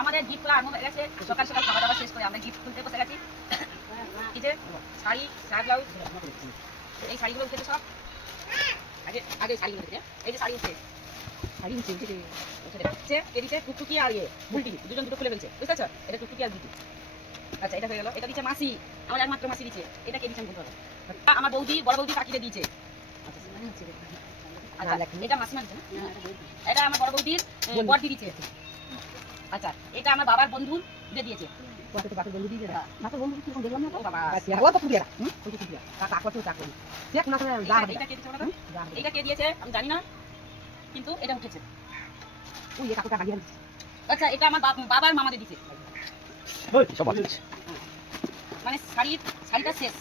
আমাদের গিফট খোলা আরম্ভ হয়ে গেছে। সকাল সকাল খাওয়া দাওয়া শেষ করে আমরা গিফট খুলতে বসে গেছি। এই যে শাড়ি, শাড়ি ব্লাউজ, এই শাড়িগুলো উঠেছে সব। আগে আগে শাড়িগুলো উঠেছে। এই যে শাড়ি উঠছে, শাড়ি উঠছে উঠে এদিকে টুকটুকি আর ইয়ে বুলটি দুজন দুটো খুলে ফেলছে, বুঝতে পারছো? এটা টুকটুকি আর বুলটি। আচ্ছা, এটা হয়ে গেল। এটা দিচ্ছে মাসি, আমার একমাত্র মাসি দিচ্ছে। এটা কে দিচ্ছেন বলতে হবে? আমার বৌদি, বড় বৌদি কাকিতে দিয়েছে। আচ্ছা, এটা মাসিমা দিচ্ছে না? এটা আমার বড় বৌদির বড়দি দিচ্ছে। আচ্ছা, এটা আমার বাবার বন্ধু দিয়েছে। এটা কে দিয়েছে আমি জানি না, কিন্তু এটা উঠেছে। আচ্ছা, এটা আমার বাবার মামাদের দিচ্ছে। মানে শাড়িটা শেষ।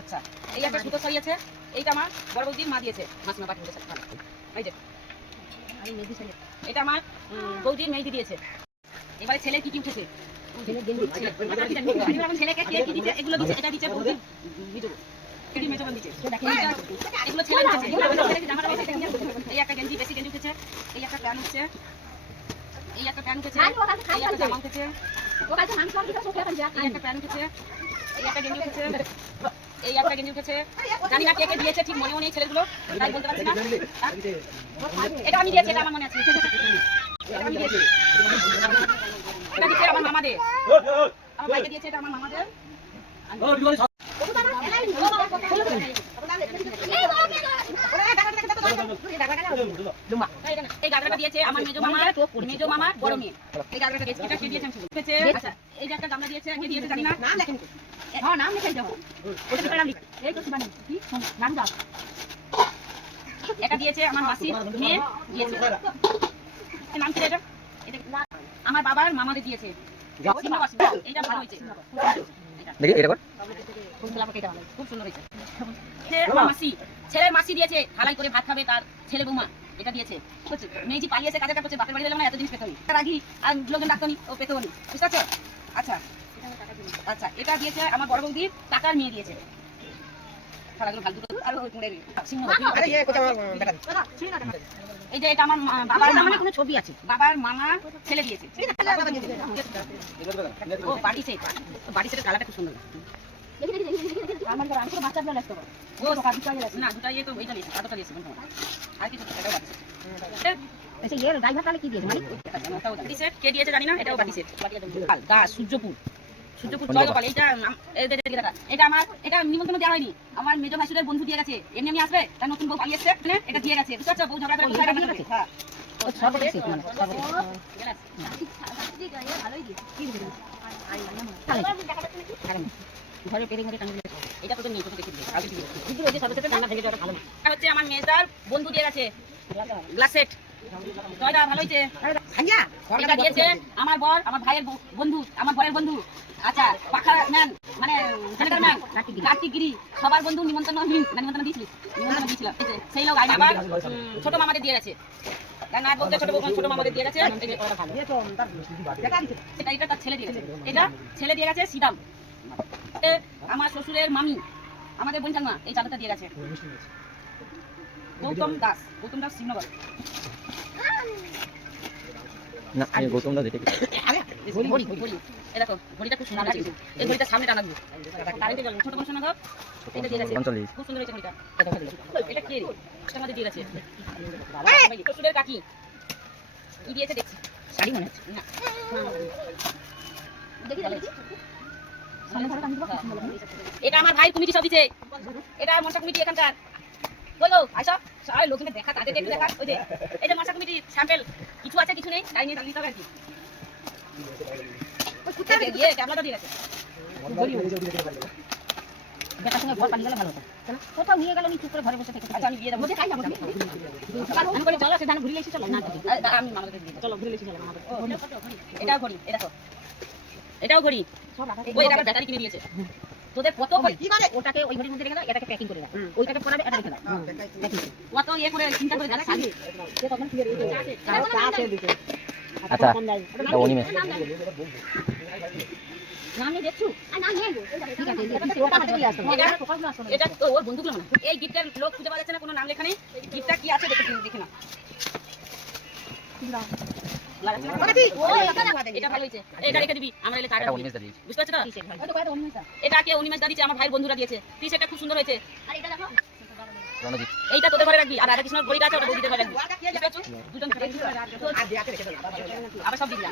আচ্ছা, এই একটা সুতো শাড়ি আছে, এইটা আমার বড় বৌদির মা দিয়েছে। মাসিমা বাটি উঠেছে। এই যে এটা আমার বৌদির মেহেদি দিয়েছে। এবারে ছেলে কি কি উঠেছে? ছেলেকে কে কি দিচ্ছে? এগুলো দিচ্ছে। এটা দিচ্ছে বৌদির মেজো, মেজোবান দিচ্ছে। এগুলো ছেলে উঠেছে। এই একটা গেঞ্জি, বেশি গেঞ্জি উঠেছে। এই একটা প্যান্ট উঠছে, এই একটা প্যান্ট উঠেছে, এই একটা জামা উঠেছে, এই একটা প্যান্ট উঠেছে, এই একটা গেঞ্জি উঠেছে, এই একটা গেঞ্জি উঠেছে। জানি না কে কে দিয়েছে, ঠিক মনেও নেই ছেলেগুলো, তাই বলতে পারছি না। এটা আমি দিয়েছি, এটা আমার মনে আছে। এটা দিচ্ছে আমার মামাদের, আমার ভাইকে দিয়েছে। এটা আমার মামাদের। এই গাগরাটা দিয়েছে আমার মেজো মামা বড় মেয়ে। এই গাগরাটা দিয়েছে। এটা কে দিয়েছে? আচ্ছা, এই যে একটা গামলা দিয়েছে, কে দিয়েছে জানি না। নাম লিখাই দাও। এই তো শিবানী কি নাম দাও। এটা দিয়েছে আমার মাসির মেয়ে দিয়েছে। নাম কি এটা? আমার বাবার মামাদের দিয়েছে। এটা ভালো হয়েছে, দেখি এটা কর। খুব সুন্দর হয়েছে। আমার মাসি, ছেলের মাসি দিয়েছে, হালাই করে ভাত খাবে তার ছেলে বৌমা। এটা দিয়েছে। মেয়েজি পালিয়েছে, কাজে করছে, বাপের বাড়ি গেলে এত জিনিস পেত নি, রাগি আর লোকজন ডাকতো নি, ও পেত নি, বুঝতে পারছো? আচ্ছা আচ্ছা, এটা দিয়েছে আমার বড় বৌদি, টাকার মেয়ে দিয়েছে। এই যে এটা আমার বাবার মামা, কোনো ছবি আছে, বাবার মামা ছেলে দিয়েছে। ও বাড়ি সেট, বাড়ি সেটের কালারটা খুব সুন্দর। না দুটা ইয়ে তো এইটা দিয়েছে, কাদটা দিয়েছে আর কিছু এটাও বাড়ি সেট। কে দিয়েছে জানি না, এটাও বাড়ি সেট। সূর্যপুর জয়গোপাল। এটা আমার, এটা নিমন্ত্রণ দেওয়া হয়নি, আমার মেজো ভাসুরের বন্ধু দিয়ে গেছে। এমনি এমনি আসবে, তার নতুন বউ পালিয়ে এসছে, এটা দিয়ে গেছে, বুঝতে পারছো? বউ ঝগড়া করে ঘরে পেরে ঘরে টাঙিয়ে দিয়েছে। এটা তো নিয়ে দেখে দিয়েছে। হচ্ছে আমার মেজদার বন্ধু দিয়ে গেছে গ্লাস সেট। জয়দা ভালো হয়েছে। এটা দিয়েছে আমার বর, আমার ভাইয়ের বন্ধু, আমার বরের বন্ধু। আচ্ছা, পাখা ম্যান মানে জেনারেটর ম্যান কার্তিক গিরি, সবার বন্ধু নিমন্ত্রণ দিয়েছিলিস, নিমন্ত্রণ দিয়েছিলাম। সেই লোক আবার ছোট মামাদের দিয়ে গেছে। না বলতে ছোট মামাদের দিয়ে গেছে। এটা তার ছেলে দিয়ে গেছে। এটা ছেলে দিয়ে গেছে সিদাম। আমার শ্বশুরের মামি, আমাদের বোন চাঙ্গা, এই চাদরটা দিয়ে গেছে। গৌতম দাস শ্রীনগর। না আমি গৌতম দাস দেখি। এই দেখো ঘড়িটা খুব সুন্দর আছে। এই ঘড়িটা সামনে টানাবো। ছোট কোন শোনা দাও। এটা দিয়ে গেছে। খুব সুন্দর হয়েছে ঘড়িটা। এটা কি? এটা আমাদের দিয়ে গেছে। শ্বশুরের কাকি কি দিয়েছে দেখছি। শাড়ি মনে হচ্ছে না। দেখি এটা আমার ভাই কমিটি সব দিচ্ছে। এটা মনসা কমিটি এখানকার। কই গো আইসা সবাই লোকজনের দেখা, তাদের একটু দেখা। ওই যে এই যে মনসা কমিটি স্যাম্পল, কিছু আছে কিছু নেই, তাই নিয়ে দিতে হবে আর কি। দিয়ে ক্যামেরাটা দিয়ে গেছে। বেটার সঙ্গে ঘর পালিয়ে গেলে ভালো হতো। কোথাও নিয়ে গেল নি, চুপ করে ঘরে বসে থেকে। আচ্ছা, আমি দিয়ে দেবো। খাই যাবো আমি বলি চলো সেখানে ঘুরে এসে চলো। না আমি মামাদের দিয়ে চলো ঘুরে এসে চলো। এটাও ঘড়ি, এটা দেখো এটাও ঘড়ি। ওই এটা ব্যাটারি কিনে দিয়েছে। তোদের কত ঘড়ি কি মানে? ওটাকে ওই ঘড়ির মধ্যে রেখে দাও, এটাকে প্যাকিং করে দাও। ওইটাকে পরাবে, এটা রেখে দাও। কত ইয়ে করে চিন্তা করে দাও। শাড়ি সে তখন কি রে আছে দিতে। আচ্ছা এটা অনিমে নামে দেখছো আর নাম নিয়ে গো। ঠিক আছে ওটা হাতে দিয়ে আসো। এটা তো ওর বন্ধুগুলো না। এই গিফটের লোক খুঁজে পাওয়া যাচ্ছে না, কোনো নাম লেখা নেই। গিফটটা কি আছে দেখে না। এটা ভালো হয়েছে, এটা রেখে দিবি, আমরা এলে একটা কাটা অনিমেষ দিয়েছি। বুঝতে পারছো তো? এটা কে অনিমেষ দা দিচ্ছে, আমার ভাইয়ের বন্ধুরা দিয়েছে। টি শার্টটা খুব সুন্দর হয়েছে। রণজিৎ এইটা তোদের ঘরে রাখবি, আর রাধাকৃষ্ণের ঘড়িটা আছে ওটা বৌদিদের ঘরে রাখবি। বুঝতে পারছো? দুজন আবার সব দিবি।